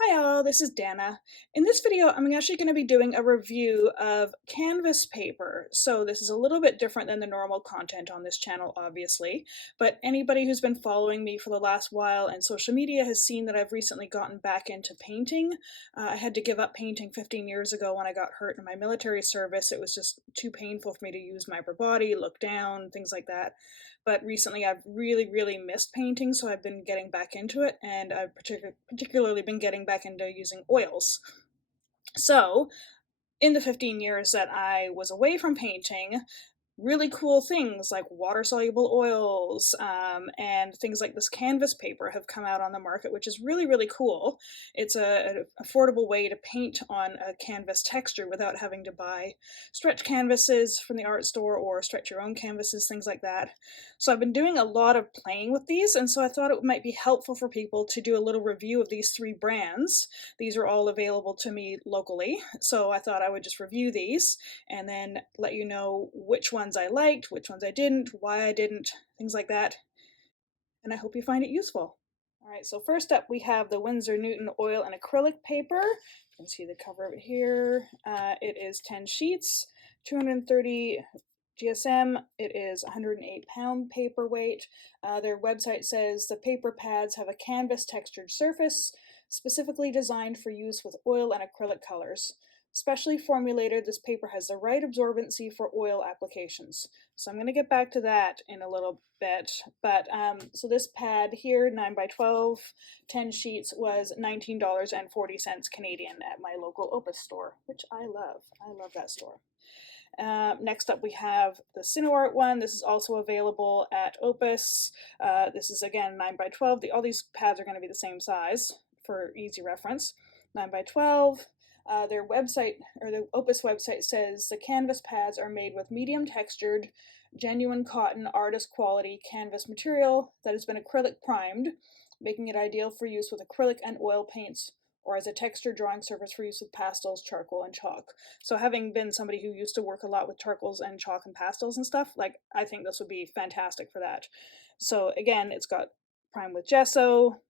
Hi all, this is Dana. In this video, I'm actually going to be doing a review of canvas paper. So this is a little bit different than the normal content on this channel, obviously, but anybody who's been following me for the last while and social media has seen that I've recently gotten back into painting. I had to give up painting 15 years ago when I got hurt in my military service. It was just too painful for me to use my upper body, look down, things like that. But recently I've really missed painting, so I've been getting back into it, and I've particularly been getting back into using oils. So, in the 15 years that I was away from painting, really cool things like water-soluble oils and things like this canvas paper have come out on the market, which is really cool. It's an affordable way to paint on a canvas texture without having to buy stretch canvases from the art store or stretch your own canvases, things like that. So I've been doing a lot of playing with these, and so I thought it might be helpful for people to do a little review of these three brands. These are all available to me locally, so I thought I would just review these and then let you know which ones I liked, which ones I didn't, why I didn't, things like that. And I hope you find it useful. All right, so first up we have the Winsor Newton oil and acrylic paper. You can see the cover of it here. It is 10 sheets, 230 GSM. It is 108-pound paper weight. Their website says the paper pads have a canvas textured surface specifically designed for use with oil and acrylic colors. Specially formulated, this paper has the right absorbency for oil applications. So I'm going to get back to that in a little bit. But so this pad here, 9 by 12, 10 sheets, was $19.40 Canadian at my local Opus store, which I love. I love that store. Next up we have the Sinoart one. This is also available at Opus. This is again 9 by 12. All these pads are going to be the same size for easy reference. 9 by 12. Their website, or the Opus website, says the canvas pads are made with medium textured, genuine cotton, artist quality canvas material that has been acrylic primed, making it ideal for use with acrylic and oil paints or as a texture drawing surface for use with pastels, charcoal, and chalk. So having been somebody who used to work a lot with charcoals and chalk and pastels and stuff, I think this would be fantastic for that. So again, it's got prime with gesso,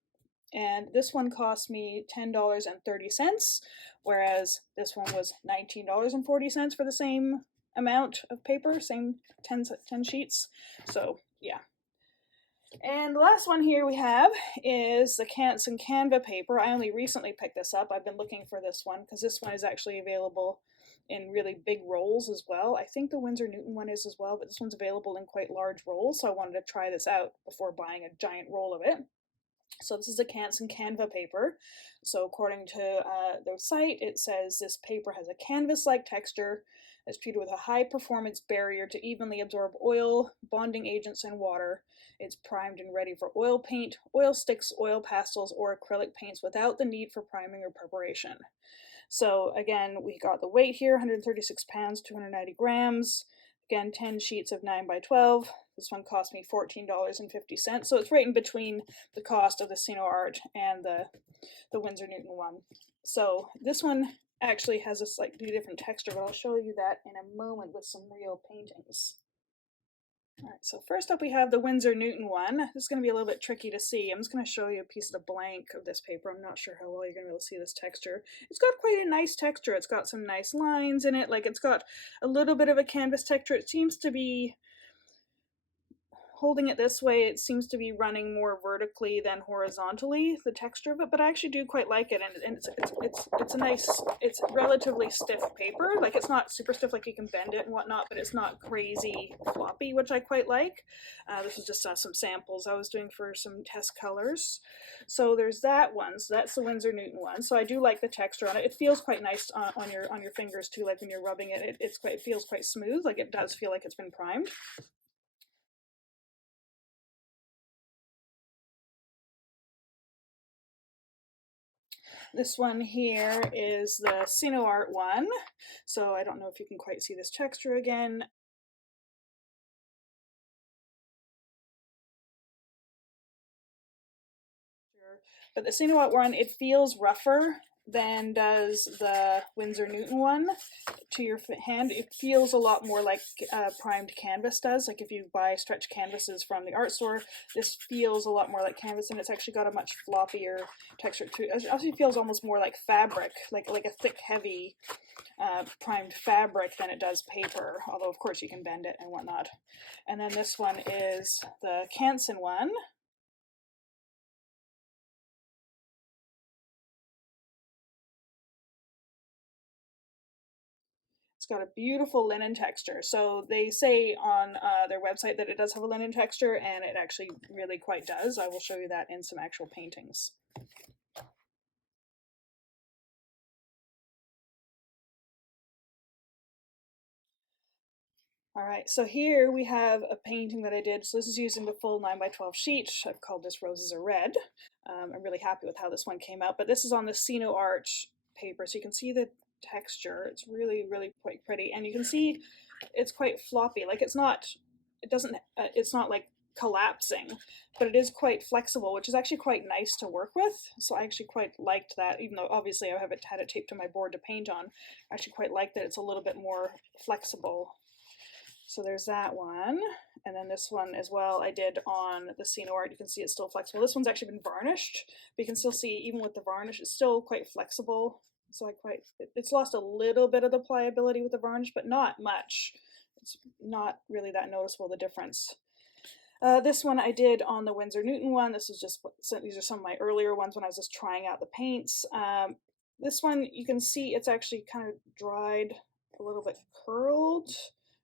and this one cost me $10.30, whereas this one was $19.40 for the same amount of paper, same 10 sheets. So yeah. And the last one here we have is the Canson canva-paper. I only recently picked this up. I've been looking for this one because this one is actually available in really big rolls as well. I think the Winsor Newton one is as well, but this one's available in quite large rolls, so I wanted to try this out before buying a giant roll of it. So this is a Canson canva paper. So according to their site, it says this paper has a canvas-like texture. It's treated with a high-performance barrier to evenly absorb oil, bonding agents, and water. It's primed and ready for oil paint, oil sticks, oil pastels, or acrylic paints without the need for priming or preparation. So again, we got the weight here, 136 pounds, 290 grams. Again, 10 sheets of 9 by 12. This one cost me $14.50. So it's right in between the cost of the Sinoart and the Winsor Newton one. So this one actually has a slightly different texture, but I'll show you that in a moment with some real paintings. All right, so first up we have the Winsor Newton one. This is going to be a little bit tricky to see. I'm just going to show you a piece of the blank of this paper. I'm not sure how well you're going to be able to see this texture. It's got quite a nice texture. It's got some nice lines in it. Like, it's got a little bit of a canvas texture. It seems to be, holding it this way, it seems to be running more vertically than horizontally, the texture of it, but I actually do quite like it, and it's a nice, it's relatively stiff paper. Like, it's not super stiff, like you can bend it and whatnot, but it's not crazy floppy, which I quite like. This is just some samples I was doing for some test colors. So there's that one. So that's the Winsor Newton one. So I do like the texture on it. It feels quite nice on your fingers too. Like when you're rubbing it, it feels quite smooth. Like, it does feel like it's been primed. This one here is the Sinoart one. So I don't know if you can quite see this texture again. But the Sinoart one, it feels rougher than does the Winsor Newton one to your hand. It feels a lot more like primed canvas does. Like if you buy stretch canvases from the art store, this feels a lot more like canvas, and it's actually got a much floppier texture too. It actually feels almost more like fabric, like a thick, heavy primed fabric than it does paper, although of course you can bend it and whatnot. And then this one is the Canson one. It's got a beautiful linen texture. So they say on their website that it does have a linen texture, and it actually really quite does. I will show you that in some actual paintings. All right, so here we have a painting that I did. So this is using the full 9x12 sheet. I've called this Roses Are Red. I'm really happy with how this one came out, but this is on the Sinoart paper, so you can see the texture. It's really, really quite pretty, and you can see it's quite floppy. Like it's not like collapsing, but it is quite flexible, which is actually quite nice to work with. So I actually quite liked that, even though obviously I haven't had it taped to my board to paint on. I actually quite like that it's a little bit more flexible. So there's that one. And then this one as well, I did on the Sinoart. You can see it's still flexible. This one's actually been varnished, but you can still see even with the varnish, it's still quite flexible. So it's lost a little bit of the pliability with the varnish, but not much. It's not really that noticeable, the difference. This one I did on the Winsor Newton one. This is just, these are some of my earlier ones when I was just trying out the paints. This one, you can see it's actually kind of dried, a little bit curled,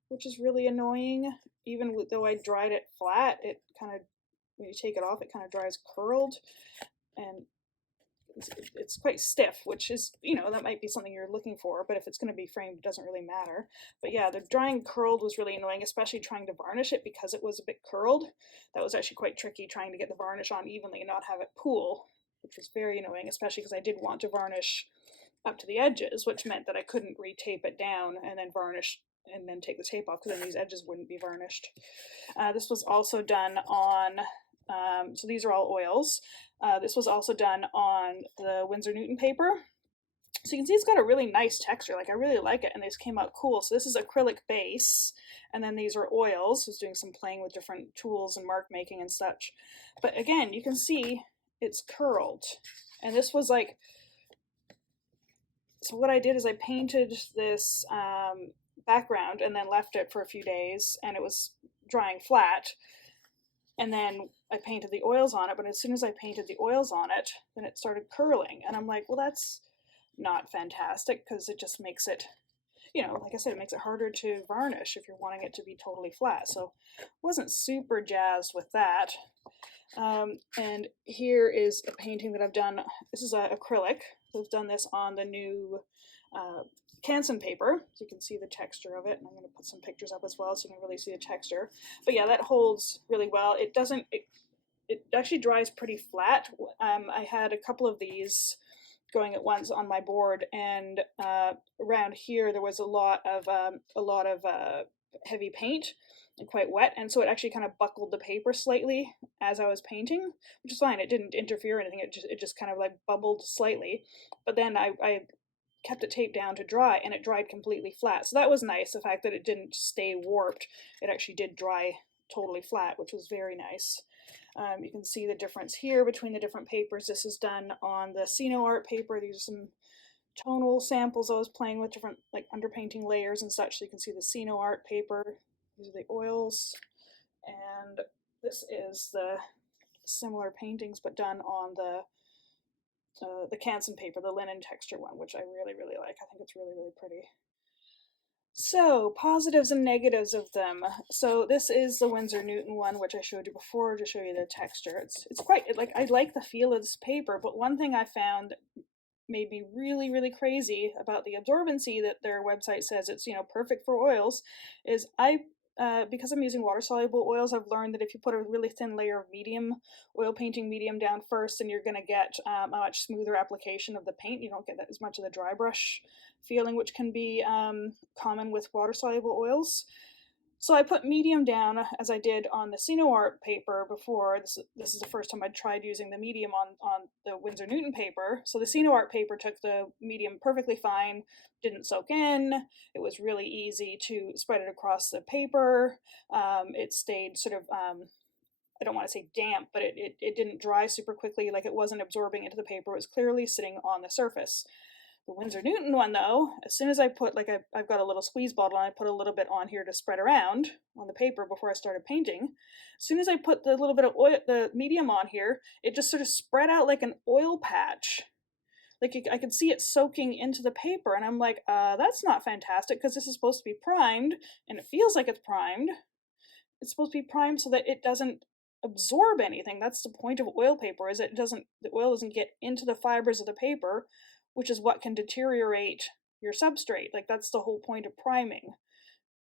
which is really annoying. Even though I dried it flat, it kind of, when you take it off, it kind of dries curled, and it's quite stiff, which is, that might be something you're looking for, but if it's going to be framed, it doesn't really matter. But yeah, the drying curled was really annoying, especially trying to varnish it because it was a bit curled. That was actually quite tricky, trying to get the varnish on evenly and not have it pool, which was very annoying, especially because I did want to varnish up to the edges, which meant that I couldn't retape it down and then varnish and then take the tape off, because then these edges wouldn't be varnished. This was also done on, so these are all oils. This was also done on the Winsor Newton paper. So you can see it's got a really nice texture. Like I really like it, and these came out cool. So this is acrylic base, and then these are oils. So it's doing some playing with different tools and mark making and such. But again, you can see it's curled, and this was like, so what I did is I painted this background and then left it for a few days, and it was drying flat. And then I painted the oils on it, but as soon as I painted the oils on it, then it started curling. And I'm like, well, that's not fantastic, because it just makes it, like I said, it makes it harder to varnish if you're wanting it to be totally flat. So wasn't super jazzed with that. And here is a painting that I've done. This is acrylic. I've done this on the new Canson paper, so you can see the texture of it, and I'm going to put some pictures up as well so you can really see the texture. But yeah, that holds really well. It doesn't, it actually dries pretty flat. I had a couple of these going at once on my board, and around here there was a lot of heavy paint and quite wet, and so it actually kind of buckled the paper slightly as I was painting, which is fine. It didn't interfere or anything. It just kind of like bubbled slightly, but then I kept it taped down to dry, and it dried completely flat. So that was nice, the fact that it didn't stay warped. It actually did dry totally flat, which was very nice. You can see the difference here between the different papers. This is done on the Sinoart paper. These are some tonal samples I was playing with, different like underpainting layers and such. So you can see the Sinoart paper. These are the oils, and this is the similar paintings but done on the Canson paper, the linen texture one, which I really, really like. I think it's really, really pretty. So, positives and negatives of them. So this is the Winsor Newton one, which I showed you before to show you the texture. It's quite, like, I like the feel of this paper, but one thing I found made me really, really crazy about the absorbency that their website says it's, perfect for oils, is because I'm using water-soluble oils, I've learned that if you put a really thin layer of medium, oil painting medium down first, then you're going to get a much smoother application of the paint. You don't get as much of the dry brush feeling, which can be common with water-soluble oils. So I put medium down as I did on the Sinoart paper before. This is the first time I'd tried using the medium on the Winsor Newton paper. So the Sinoart paper took the medium perfectly fine, didn't soak in. It was really easy to spread it across the paper. It stayed sort of, I don't want to say damp, but it didn't dry super quickly, like it wasn't absorbing into the paper. It was clearly sitting on the surface. The Winsor Newton one, though, as soon as I put, like, I've got a little squeeze bottle and I put a little bit on here to spread around on the paper before I started painting. As soon as I put the little bit of oil, the medium on here, it just sort of spread out like an oil patch. Like, I could see it soaking into the paper, and I'm like, that's not fantastic, because this is supposed to be primed, and it feels like it's primed. It's supposed to be primed so that it doesn't absorb anything. That's the point of oil paper, is the oil doesn't get into the fibers of the paper, which is what can deteriorate your substrate. Like, that's the whole point of priming,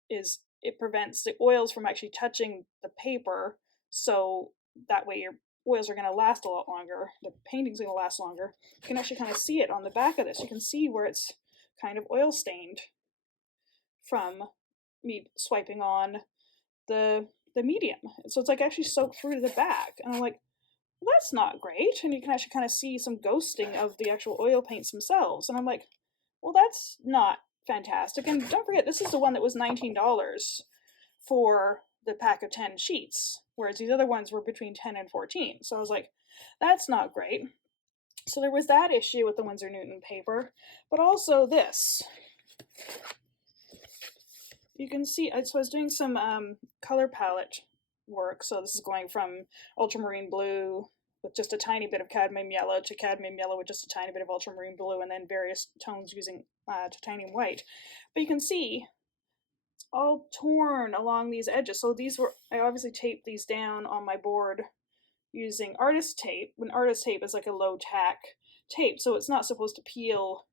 is it prevents the oils from actually touching the paper, so that way your oils are going to last a lot longer. The painting's going to last longer. You can actually kind of see it on the back of this. You can see where it's kind of oil stained from me swiping on the medium. So it's like actually soaked through to the back. And I'm like, well, that's not great. And you can actually kind of see some ghosting of the actual oil paints themselves. And I'm like, well, that's not fantastic. And don't forget, this is the one that was $19 for the pack of 10 sheets, whereas these other ones were between 10 and 14. So I was like, that's not great. So there was that issue with the Winsor Newton paper, but also this. You can see, so I was doing some color palette work. So this is going from ultramarine blue with just a tiny bit of cadmium yellow to cadmium yellow with just a tiny bit of ultramarine blue, and then various tones using titanium white. But you can see it's all torn along these edges. So I obviously taped these down on my board using artist tape. When artist tape is like a low tack tape, so it's not supposed to peel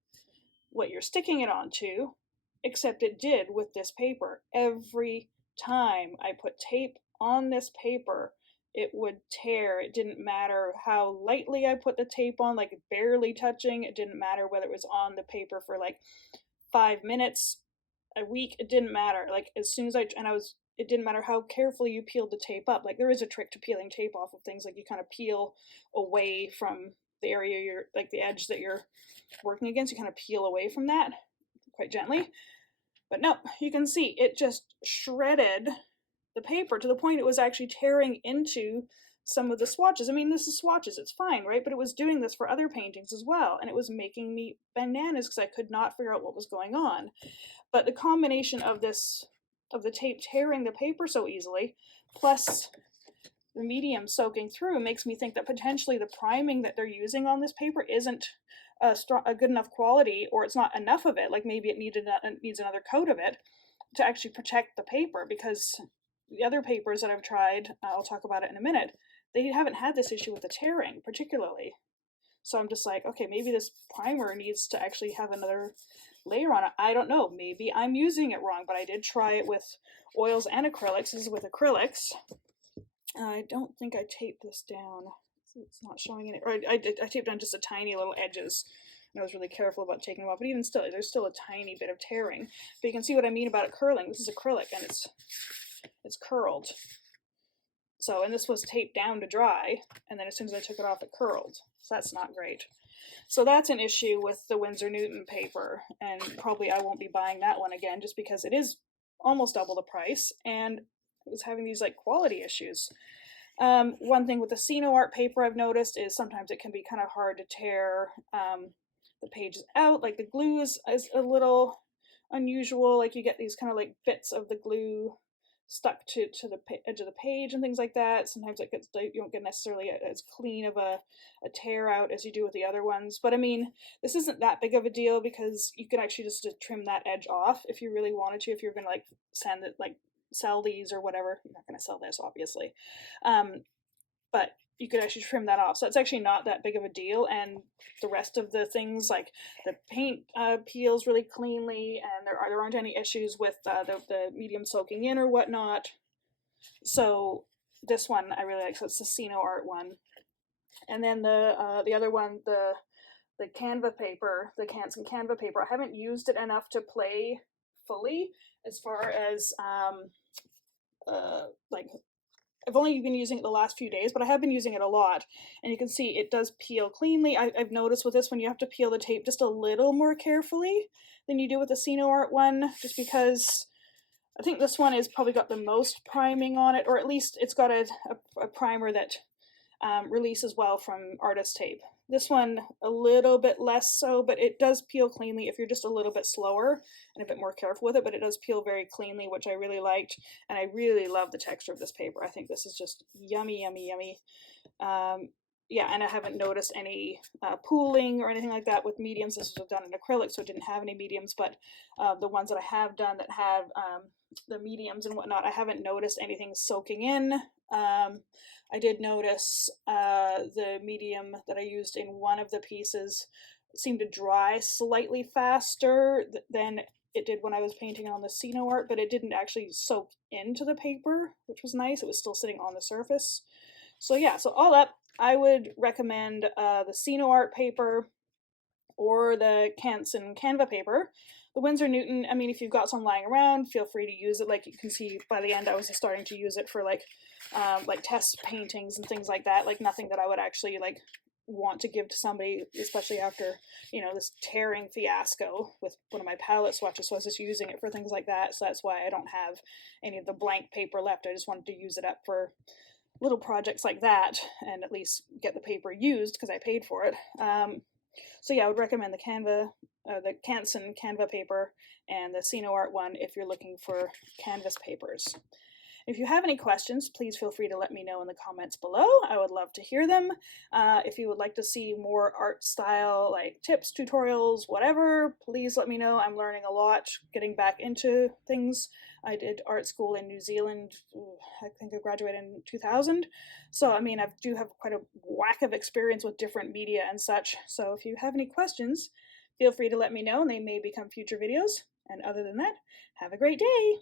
what you're sticking it onto, except it did with this paper. Every time I put tape on this paper, it would tear. It didn't matter how lightly I put the tape on, like barely touching. It didn't matter whether it was on the paper for like 5 minutes, a week. It didn't matter. Like, as soon as it didn't matter how carefully you peeled the tape up. Like, there is a trick to peeling tape off of things. Like, you kind of peel away from the area like the edge that you're working against. You kind of peel away from that quite gently. But no, you can see it just shredded the paper to the point it was actually tearing into some of the swatches. I mean, this is swatches, it's fine, right? But it was doing this for other paintings as well, and it was making me bananas because I could not figure out what was going on. But the combination of the tape tearing the paper so easily, plus the medium soaking through, makes me think that potentially the priming that they're using on this paper isn't a good enough quality, or it's not enough of it. Like, maybe it needs another coat of it to actually protect the paper, because the other papers that I've tried, I'll talk about it in a minute, they haven't had this issue with the tearing particularly. So I'm just like, okay, maybe this primer needs to actually have another layer on it. I don't know, maybe I'm using it wrong, but I did try it with oils and acrylics. This is with acrylics. I don't think I taped this down. It's not showing any, or I taped down just a tiny little edges, and I was really careful about taking them off, but even still, there's still a tiny bit of tearing. But you can see what I mean about it curling. This is acrylic, and it's curled. So, and this was taped down to dry, and then as soon as I took it off, it curled. So that's not great. So that's an issue with the Winsor Newton paper, and probably I won't be buying that one again, just because it is almost double the price, and it was having these like quality issues. One thing with the Sinoart paper I've noticed is sometimes it can be kind of hard to tear the pages out. Like, the glue is a little unusual. Like, you get these kind of like bits of the glue stuck to the edge of the page and things like that. Sometimes you don't get necessarily as clean of a tear out as you do with the other ones. But I mean, this isn't that big of a deal, because you can actually just trim that edge off if you really wanted to. If you're gonna like sell these or whatever. You're not going to sell this, obviously, but you could actually trim that off. So it's actually not that big of a deal, and the rest of the things, like the paint peels really cleanly, and there aren't any issues with the medium soaking in or whatnot. So this one I really like. So it's the Sinoart one, and then the other one, the canva paper, the Canson canva paper. I haven't used it enough to play fully as far as like I've only been using it the last few days, but I have been using it a lot. And you can see it does peel cleanly. I've noticed with this one, you have to peel the tape just a little more carefully than you do with the Sinoart one, just because I think this one has probably got the most priming on it, or at least it's got a primer that releases well from artist tape. This one a little bit less so, but it does peel cleanly if you're just a little bit slower and a bit more careful with it, but it does peel very cleanly, which I really liked, and I really love the texture of this paper. I think this is just yummy, yummy, yummy. Yeah, and I haven't noticed any pooling or anything like that with mediums. This was done in acrylic, so it didn't have any mediums, but the ones that I have done that have the mediums and whatnot, I haven't noticed anything soaking in. I did notice the medium that I used in one of the pieces seemed to dry slightly faster than it did when I was painting on the Sinoart, but it didn't actually soak into the paper, which was nice. It was still sitting on the surface. So yeah, so all up, I would recommend the Sinoart paper or the Canson canva-paper. The Winsor Newton, I mean, if you've got some lying around, feel free to use it. Like you can see by the end, I was starting to use it for like test paintings and things like that. Like nothing that I would actually like want to give to somebody, especially after, you know, this tearing fiasco with one of my palette swatches. So I was just using it for things like that. So that's why I don't have any of the blank paper left. I just wanted to use it up for little projects like that and at least get the paper used because I paid for it. So yeah, I would recommend the Canson Canva paper and the Sinoart one if you're looking for canvas papers. If you have any questions, please feel free to let me know in the comments below. I would love to hear them. If you would like to see more art style, like tips, tutorials, whatever, please let me know. I'm learning a lot, getting back into things. I did art school in New Zealand. I think I graduated in 2000. So, I mean, I do have quite a whack of experience with different media and such. So if you have any questions, feel free to let me know and they may become future videos. And other than that, have a great day.